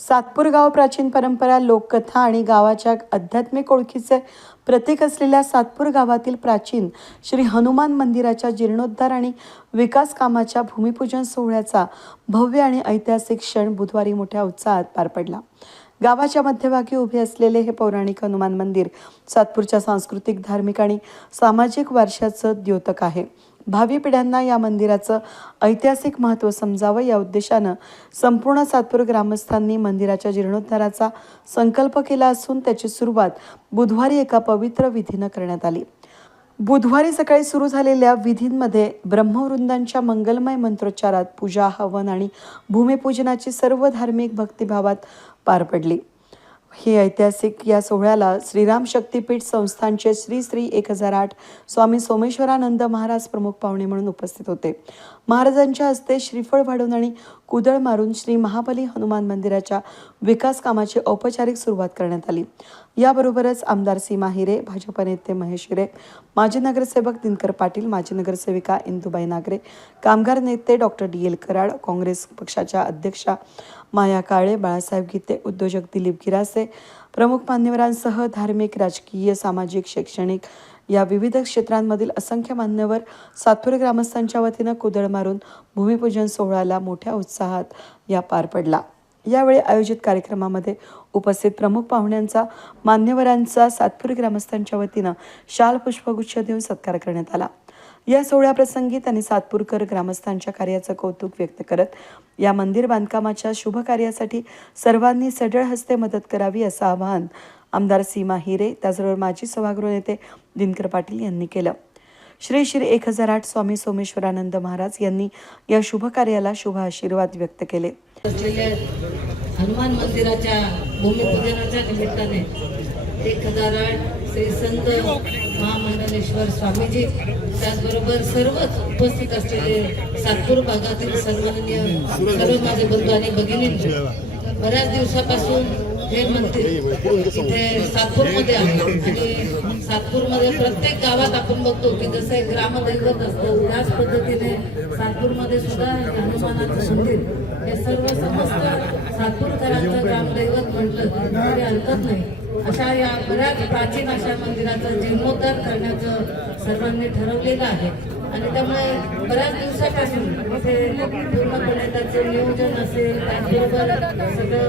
सातपूर गाव प्राचीन परंपरा, लोककथा आणि गावाच्या आध्यात्मिक ओळखीचे प्रतीक असलेल्या सातपूर गावातील प्राचीन श्री हनुमान मंदिराच्या जीर्णोद्धार आणि विकास कामाच्या भूमिपूजन सोहळ्याचा भव्य आणि ऐतिहासिक क्षण बुधवारी मोठ्या उत्साहात पार पडला. गावाच्या मध्यभागी उभे असलेले हे पौराणिक हनुमान मंदिर सातपूरच्या सांस्कृतिक, धार्मिक आणि सामाजिक वारशाचं द्योतक आहे. भावी पिढ्यांना या मंदिराचं ऐतिहासिक महत्त्व समजावं या उद्देशानं संपूर्ण सातपूर ग्रामस्थांनी मंदिराच्या जीर्णोद्धाराचा संकल्प केला असून त्याची सुरुवात बुधवारी एका पवित्र विधीनं करण्यात आली. बुधवारी सकाळी सुरू झालेल्या विधींमध्ये ब्रह्मवृंदांच्या मंगलमय मंत्रोच्चारात पूजा, हवन आणि भूमिपूजनाची सर्व धार्मिक भक्तिभावात पार पडली. ही ऐतिहासिक या सोहळ्याला श्रीराम शक्तीपीठ संस्थानचे श्री श्री 1008 स्वामी सोमेश्वरानंद महाराज प्रमुख पाहुणे म्हणून उपस्थित होते. महाराजांच्या हस्ते श्रीफळ वाढून आणि कुदळ मारून श्री महाबली हनुमान मंदिराच्या विकास कामाची औपचारिक सुरुवात करण्यात आली. याबरोबरच आमदार सीमा हिरे, भाजप नेते महेश हिरे, माजी नगरसेवक दिनकर पाटील, माजी नगरसेविका इंदुबाई नागरे, कामगार नेते डॉक्टर DL कराड, काँग्रेस पक्षाच्या अध्यक्षा माया काळे, बाळासाहेब गीते, उद्योजक दिलीप गिरासे, प्रमुख मान्यवरांसह धार्मिक, राजकीय, सामाजिक, शैक्षणिक या विविध क्षेत्रांमधील असंख्य मान्यवर सातपूर ग्रामस्थांच्या वतीनं कुदळ मारून भूमिपूजन सोहळ्याला मोठ्या उत्साहात या पार पडला. यावेळी आयोजित कार्यक्रमामध्ये उपस्थित प्रमुख पाहुण्यांचा, मान्यवरांचा सातपूर ग्रामस्थांच्या वतीनं शाल पुष्पगुच्छ देऊन सत्कार करण्यात आला. या सोहळ्याप्रसंगी त्यांनी सातपूरकर ग्रामस्थांच्या कार्याचं कौतुक व्यक्त करत या मंदिर बांधकामाच्या शुभ कार्यासाठी सर्वांनी सढळ हस्ते मदत करावी असं आवाहन आमदार सीमा हिरे, त्याचबरोबर माजी सभागृह नेते दिनकर पाटील यांनी केलं. श्री श्री 1008 स्वामी सोमेश्वरानंद महाराज यांनी या शुभ कार्याला शुभ आशीर्वाद व्यक्त केले. हनुमान मंदिराच्या भूमिपूजनाच्या निमित्ताने 1008 श्री संत महामंडलेश्वर स्वामीजी, त्याचबरोबर सर्वच उपस्थित असलेले सातपूर भागातील सन्माननीय सर्व माझे बंधू आणि भगिनी, बऱ्याच दिवसापासून हे मंदिर इथे सातपूरमध्ये आहे आणि सातपूरमध्ये प्रत्येक गावात आपण बघतो की जसं एक ग्रामदैवत असतं, त्याच पद्धतीने सातपूरमध्ये सुद्धा हनुमानाचं मंदिर हे सर्व समस्त सातपूरकरांचं ग्रामदैवत म्हटलं तरी हरकत नाही. अशा या बऱ्याच प्राचीन अशा मंदिराचा जीर्णोद्धार करण्याचं सर्वांनी ठरवलेलं आहे आणि त्यामुळे बऱ्याच दिवसापासून इथे पूर्णपणे त्याचं नियोजन असेल, त्याचबरोबर सगळं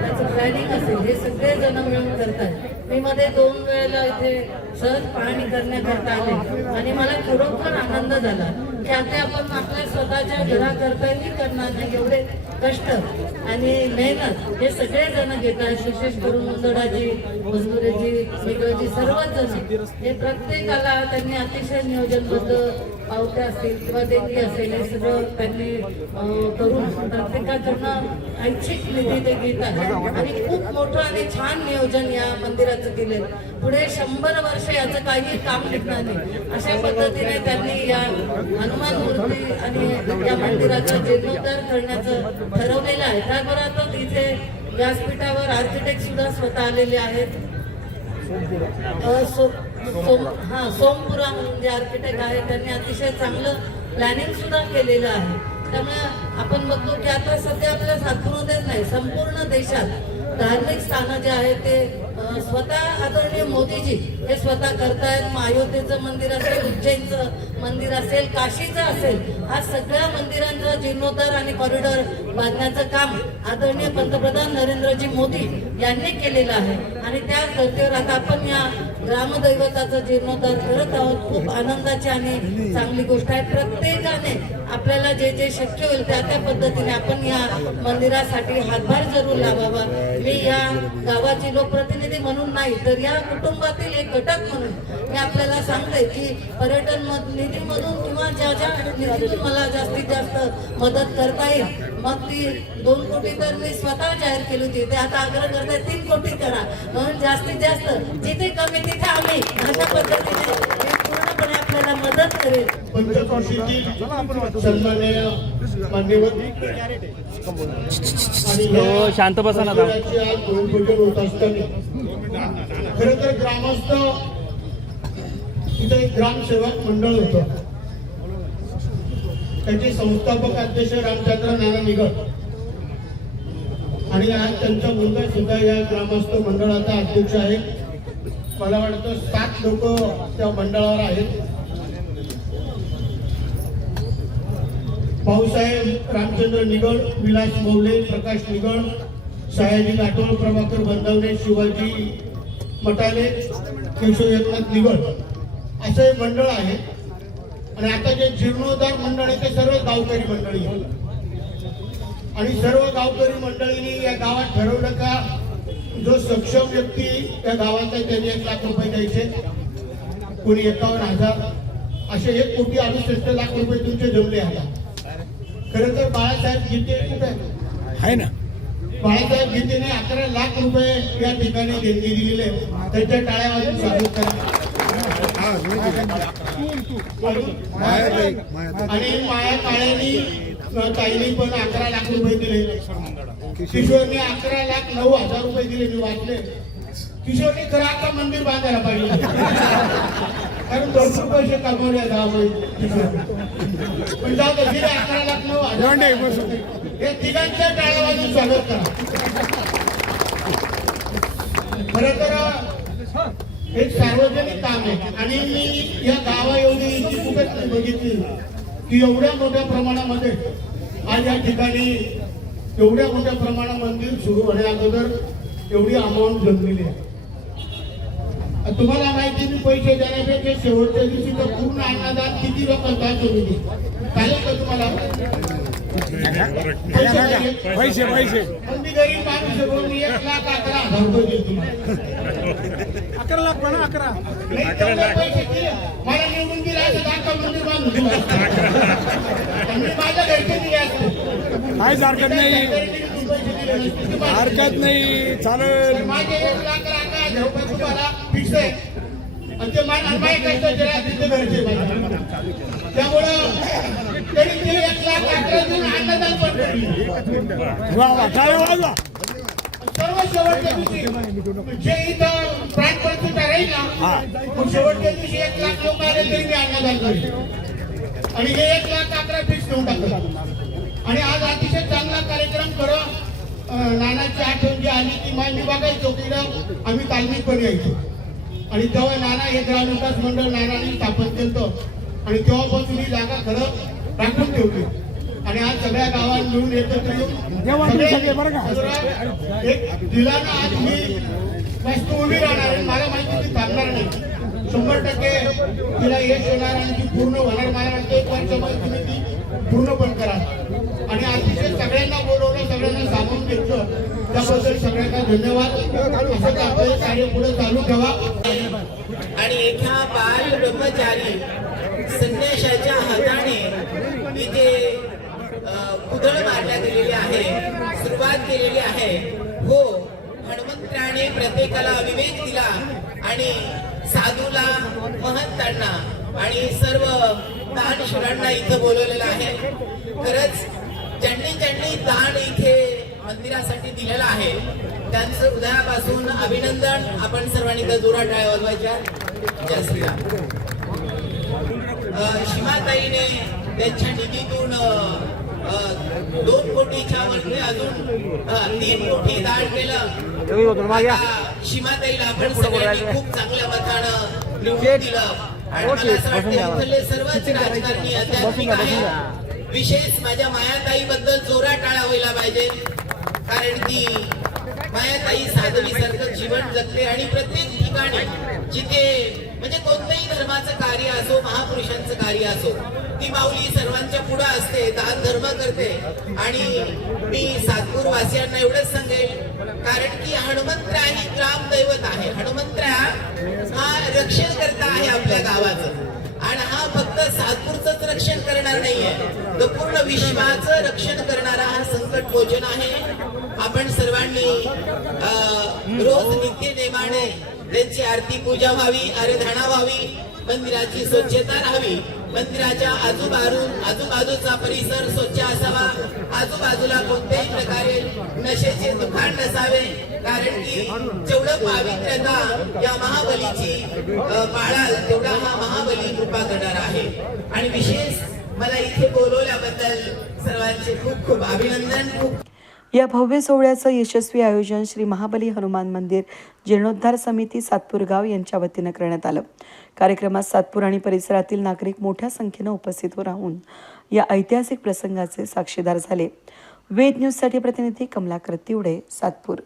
त्याचं प्लॅनिंग असेल, हे सगळे जण मिळून करतात. मी मध्ये 2 वेळेला इथे सहज पाहणी करण्याकरता आले आणि मला खरोखर आनंद झाला की आता आपण आपल्या स्वतःच्या घराकरताही करणार नाही एवढे कष्ट आणि मेहनत हे सगळे जण घेतात. विशेष करून मुंदडाजी, मजदुरेजी, वेगळजी सर्वच जण हे प्रत्येकाला त्यांनी अतिशय नियोजनबद्ध पावत्या असतील किंवा देणगी असेल हे सगळं त्यांनी करून प्रत्येकाकडनं ऐच्छिक निधी ते घेत आहेत आणि खूप मोठं आणि छान नियोजन या मंदिराचं केलं. पुढे 100 वर्ष याचं काही काम निघणार नाही अशा पद्धतीने त्यांनी या हनुमान मूर्ती आणि या मंदिराचा जीर्णोद्धार करण्याचं ठरवलेलं आहे. त्याबरोबर इथे व्यासपीठावर आर्किटेक्ट सुद्धा स्वतः आलेले आहेत. सोमपुरा म्हणून जे आर्किटेक्ट आहे त्यांनी अतिशय चांगलं प्लॅनिंग सुद्धा केलेलं आहे. त्यामुळे आपण बघतो की आता सध्या आपल्या सातपूरमध्येच नाही, संपूर्ण देशात धार्मिक स्थानं जे आहेत ते स्वतः आदरणीय मोदीजी हे स्वतः करतायत. अयोध्येचं मंदिर असेल, उज्जैनचं मंदिर असेल, काशीचं असेल, हा सगळ्या मंदिरांचं जीर्णोद्धार आणि कॉरिडॉर बांधण्याचं काम आदरणीय पंतप्रधान नरेंद्रजी मोदी यांनी केलेलं आहे आणि त्या धर्तीवर आता आपण या ग्रामदैवताचा जीर्णोद्धार करत आहोत. खूप आनंदाची आणि चांगली गोष्ट आहे. प्रत्येकाने आपल्याला जे जे शक्य होईल त्या त्या पद्धतीने आपण या मंदिरासाठी हातभार जरूर लावावा. मी या गावाची लोकप्रतिनिधी म्हणून नाही तर या कुटुंबातील एक घटक म्हणून मी आपल्याला सांगते की पर्यटन निधीमधून किंवा ज्या ज्या निधीतून मला जास्तीत जास्त मदत करता येईल, मग ती 2 कोटी तर मी स्वतः जाहीर केली होती, ते आता आग्रह करताय 3 कोटी करा, म्हणून जास्तीत जास्त जिथे कमी तिथे आम्ही अशा पद्धतीने पूर्णपणे आपल्याला मदत करेल. पंचक्रोशीतील सन्माननीय मान्यवर आणि शांत बसा ना भूमिपूजन होत असताना खरं तर ग्रामस्थ इथे ग्रामसेवक मंडळ होतं. त्याचे संस्थापक अध्यक्ष रामचंद्र नाना निगम आणि आज त्यांचा मुलगा सुद्धा या ग्रामस्थ मंडळाचा अध्यक्ष आहे. मला वाटतं 7 लोक त्या मंडळावर आहेत. भाऊसाहेब रामचंद्र निगड, विलास मौले, प्रकाश निगड, सयाजी गाठोळ, प्रभाकर बंधवणे, शिवाजी मटाले, केशव एकनाथ निगड असं हे मंडळ आहे. आणि आता जे जीर्णोद्धार मंडळ आहे ते सर्व गावकरी मंडळी आहे. आणि सर्व गावकरी मंडळींनी या गावात ठरवलं का जो सक्षम व्यक्ती त्या गावाचा आहे त्यांनी 1 लाख रुपये द्यायचे, कोणी 51,000 असे 1,68,00,000 रुपये तुमचे जमले आता. खरं तर बाळासाहेब गीते कुठे आहे ना, बाळासाहेब गीतेने 11 लाख रुपये या ठिकाणी देणगी दिलेले. त्यांच्या टाळ्या वाजून स्वागत करा. आणि माया काळ्यांनी ताईने पण 11 लाख रुपये दिले. किशोरने 11,09,000 रुपये दिले. मी वाचले. किशोरने खरं आता मंदिर बांधायला पाहिजे, कारण भरपूर पैसे कमवले गावामध्ये किशोर. पण जाऊ दे, दिले 11,09,000. हे तिघांच्या टाळ्या वाजून स्वागत करा. खरं तर एक सार्वजनिक काम आहे. आणि मी या गावा एवढी इतकी कुठेच नाही बघितली की एवढ्या मोठ्या प्रमाणामध्ये आज या ठिकाणी एवढ्या मोठ्या प्रमाणात मंदिर सुरू होण्या अगोदर एवढी अमाऊंट जमलेली आहे. तुम्हाला माहिती, मी पैसे देण्यापेक्षा शेवटच्या दिवशी तर पूर्ण अन्नदान किती लोकांचा तुम्ही चालेल का तुम्हाला? पैसे पण मी गरीब माणूस आहे, मी 1,11,000 रुपये देतो तुम्हाला. 11 लाख पण 11 पैसे दिले मला निवडून दिले असं दाखवा मंदिर बांधून दिलं असतं. मी माझ्या घरचे दिले असते. काहीच हरकत नाही, हरकत नाही, चालेल. माझे 1,11,000 रुपये तुम्हाला फिक्स आहे. आणि ते माझ्या कष्टाचे राहतील घरचे त्यामुळं तरी ते 1,11,000 देऊन अन्नदान पण करले. वाजवा. सर्व शेवटच्या दिवशी जे इथं प्राणप्रतिष्ठा राहील ना, मग शेवटच्या दिवशी 1 लाख लोक आले तरी मी अन्नदान करेन. आणि हे 1,11,000 फिक्स घेऊन टाकतात. आणि आज अतिशय चांगला कार्यक्रम करा. नानाची आठवण जी आली की मी बघायचो की आम्ही तालमीत यायचो. आणि तेव्हा नाना हे ग्रामविकास मंडळ नानाने स्थापन केलं. आणि तेव्हापासून ही जागा खरं राखून ठेवली. आणि आज सगळ्या गावात मिळून एकत्र येऊन एक दिला ना, आज मी वस्तू उभी राहणार आहे. मला माहिती ती थांबणार नाही. 100% तिला यश येणार आणि ती पूर्ण होणार. मला वाटतं 1 वर्षामध्ये तुम्ही ती पूर्ण पण करा. आणि अतिशय सगळ्यांना बोलवलं, सगळ्यांना सामावून घेतलं, त्याबद्दल सगळ्यांना धन्यवाद. असंच आपलं कार्य पुढे चालू ठेवा. आणि एका बाल ब्रह्मचारी संन्याशाच्या हाताने इथे पुतळ मारल्या गेलेली आहे, सुरुवात केलेली आहे. हो, हनुमंताने प्रत्येकाला विवेक दिला आणि साधूला, महंतांना आणि सर्व दानशूरांना इथं बोलवलेलं आहे. खरंच ज्यांनी दान इथे मंदिरासाठी दिलेलं आहे त्यांचं हृदयापासून अभिनंदन. आपण सर्वांनी तर जोरात टाळ्या वाजवायच्या. जय श्रीराम. शिमाताईने त्यांच्या निधीतून 2 कोटीच्या वरती अजून 3 कोटी दान केलं. शिमाताईला आपण सगळ्यांनी खूप चांगल्या मतानं निवडून दिलं. आणि मला असं वाटतं इथले सर्वच राजकारणी आध्यात्मिक आहे. विशेष माझ्या मायाताईबद्दल जोरात टाळ्या व्हायला पाहिजे, कारण ती मायाताई साधवीसारखं जीवन जगते. आणि प्रत्येक ठिकाणी जिथे म्हणजे कोणत्याही धर्माचं कार्य असो, महापुरुषांचं कार्य असो, ती माऊली सर्वांच्या पुढे असते, दान धर्म करते. आणि मी सातपूर वासियांना एवढंच सांगेल, कारण की हनुमंतराय ही ग्रामदैवत आहे. हनुमंतराय हा रक्षण करता आहे आपल्या गावाचं. आणि हा फक्त सातपूरच रक्षण करणार नाहीये, तर पूर्ण विश्वाचं रक्षण करणारा हा संकट मोचन आहे. आपण सर्वांनी रोज नित्य नेमाने त्यांची आरती पूजा व्हावी, आराधना व्हावी, मंदिराची स्वच्छता राहावी, मंदिराच्या आजूबाजूचा परिसर स्वच्छ असावा, आजूबाजूला कोणत्याही प्रकारे नशेचे दुकान नसावे, कारण की जेवढं पावित्र्यता या महाबलीची बाळाल तेवढा हा महाबली कृपा करणार आहे. आणि विशेष मला इथे बोलवल्याबद्दल सर्वांचे खूप खूप अभिनंदन. या भव्य सोहळ्याचं यशस्वी आयोजन श्री महाबली हनुमान मंदिर जीर्णोद्धार समिती सातपूर गाव यांच्या वतीनं करण्यात आलं. कार्यक्रमात सातपूर आणि परिसरातील नागरिक मोठ्या संख्येनं उपस्थित राहून या ऐतिहासिक प्रसंगाचे साक्षीदार झाले. वेद न्यूजसाठी प्रतिनिधी कमलाकर तिवडे, सातपूर.